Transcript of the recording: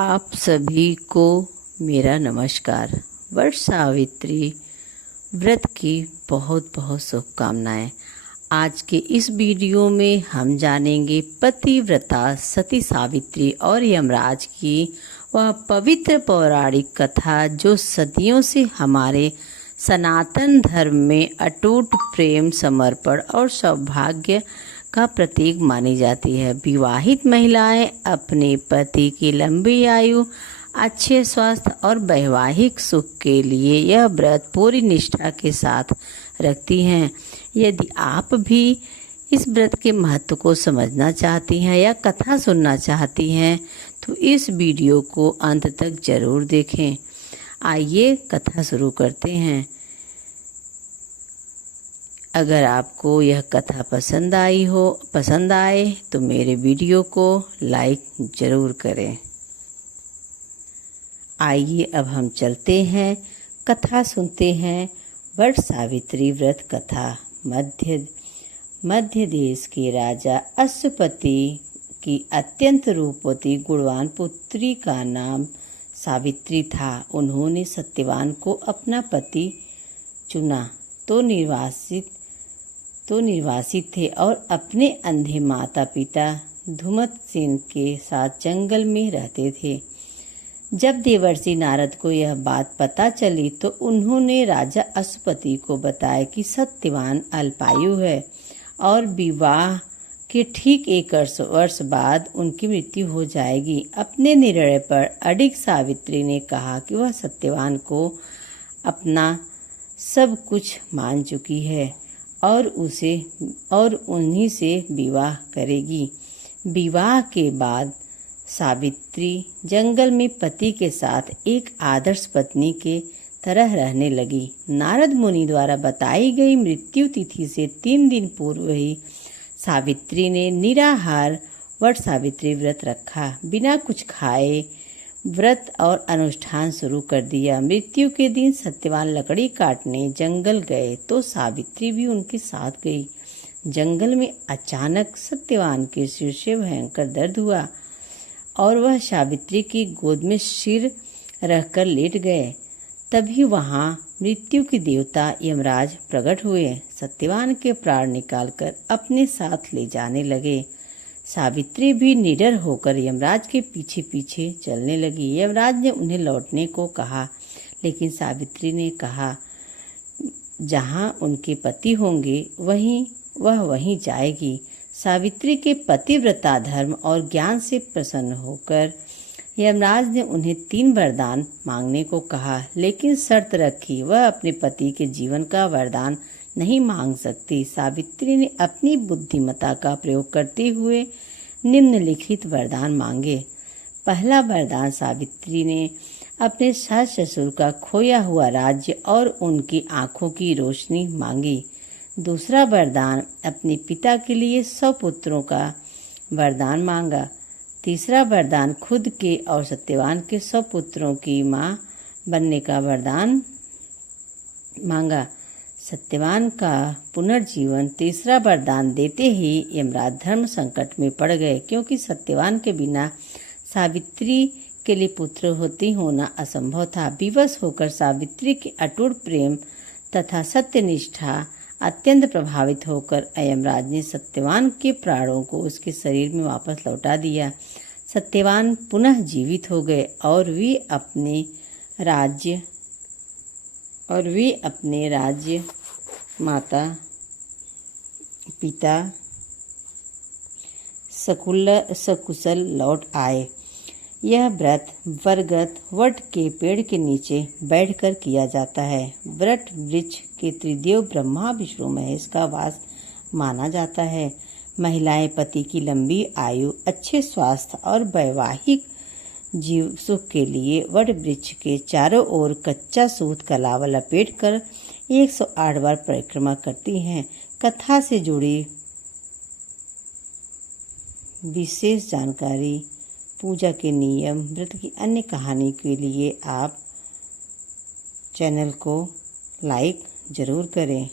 आप सभी को मेरा नमस्कार। वट सावित्री व्रत की बहुत बहुत शुभकामनाएं। आज के इस वीडियो में हम जानेंगे पतिव्रता सती सावित्री और यमराज की वह पवित्र पौराणिक कथा जो सदियों से हमारे सनातन धर्म में अटूट प्रेम, समर्पण और सौभाग्य का प्रतीक मानी जाती है। विवाहित महिलाएं अपने पति की लंबी आयु, अच्छे स्वास्थ्य और वैवाहिक सुख के लिए यह व्रत पूरी निष्ठा के साथ रखती हैं। यदि आप भी इस व्रत के महत्व को समझना चाहती हैं या कथा सुनना चाहती हैं तो इस वीडियो को अंत तक जरूर देखें। आइए कथा शुरू करते हैं। अगर आपको यह कथा पसंद आए तो मेरे वीडियो को लाइक जरूर करें। आइए अब हम चलते हैं, कथा सुनते हैं। वट सावित्री व्रत कथा। मध्य देश के राजा अश्वपति की अत्यंत रूपवती गुणवान पुत्री का नाम सावित्री था। उन्होंने सत्यवान को अपना पति चुना तो निर्वासित थे और अपने अंधे माता पिता धुमतसेन के साथ जंगल में रहते थे। जब देवर्षि नारद को यह बात पता चली तो उन्होंने राजा अश्वपति को बताया कि सत्यवान अल्पायु है और विवाह के ठीक 1 वर्ष बाद उनकी मृत्यु हो जाएगी। अपने निर्णय पर अडिग सावित्री ने कहा कि वह सत्यवान को अपना सब कुछ मान चुकी है और उन्हीं से विवाह करेगी। विवाह के बाद सावित्री जंगल में पति के साथ एक आदर्श पत्नी के तरह रहने लगी। नारद मुनि द्वारा बताई गई मृत्यु तिथि से 3 दिन पूर्व ही सावित्री ने निराहार वट सावित्री व्रत रखा। बिना कुछ खाए व्रत और अनुष्ठान शुरू कर दिया। मृत्यु के दिन सत्यवान लकड़ी काटने जंगल गए तो सावित्री भी उनके साथ गई। जंगल में अचानक सत्यवान के सिर से भयंकर दर्द हुआ और वह सावित्री की गोद में सिर रखकर लेट गए। तभी वहां मृत्यु के देवता यमराज प्रकट हुए। सत्यवान के प्राण निकालकर अपने साथ ले जाने लगे। सावित्री भी निडर होकर यमराज के पीछे पीछे चलने लगी। यमराज ने उन्हें लौटने को कहा, लेकिन सावित्री ने कहा जहां उनके पति होंगे वहीं जाएगी। सावित्री के पतिव्रता धर्म और ज्ञान से प्रसन्न होकर यमराज ने उन्हें 3 वरदान मांगने को कहा, लेकिन शर्त रखी वह अपने पति के जीवन का वरदान नहीं मांग सकती। सावित्री ने अपनी बुद्धिमत्ता का प्रयोग करते हुए निम्नलिखित वरदान मांगे। पहला वरदान, सावित्री ने अपने सास ससुर का खोया हुआ राज्य और उनकी आंखों की रोशनी मांगी। दूसरा वरदान, अपने पिता के लिए 100 पुत्रों का वरदान मांगा। तीसरा वरदान, खुद के और सत्यवान के 100 पुत्रों की मां बनने का वरदान मांगा। सत्यवान का पुनर्जीवन। तीसरा वरदान देते ही यमराज धर्म संकट में पड़ गए, क्योंकि सत्यवान के बिना सावित्री के लिए पुत्र होना असंभव था। विवश होकर सावित्री के अटूट प्रेम तथा सत्यनिष्ठा अत्यंत प्रभावित होकर यमराज ने सत्यवान के प्राणों को उसके शरीर में वापस लौटा दिया। सत्यवान पुनः जीवित हो गए और वे अपने राज्य माता पिता सकुशल लौट आए। यह व्रत बरगद वट के पेड़ के नीचे बैठकर किया जाता है। वट वृक्ष के त्रिदेव ब्रह्मा विष्णु महेश का वास माना जाता है। महिलाएं पति की लंबी आयु, अच्छे स्वास्थ्य और वैवाहिक जीव सुख के लिए वट वृक्ष के चारों ओर कच्चा सूत का लावा लपेटकर 108 बार परिक्रमा करती हैं। कथा से जुड़ी विशेष जानकारी, पूजा के नियम, व्रत की अन्य कहानी के लिए आप चैनल को लाइक जरूर करें।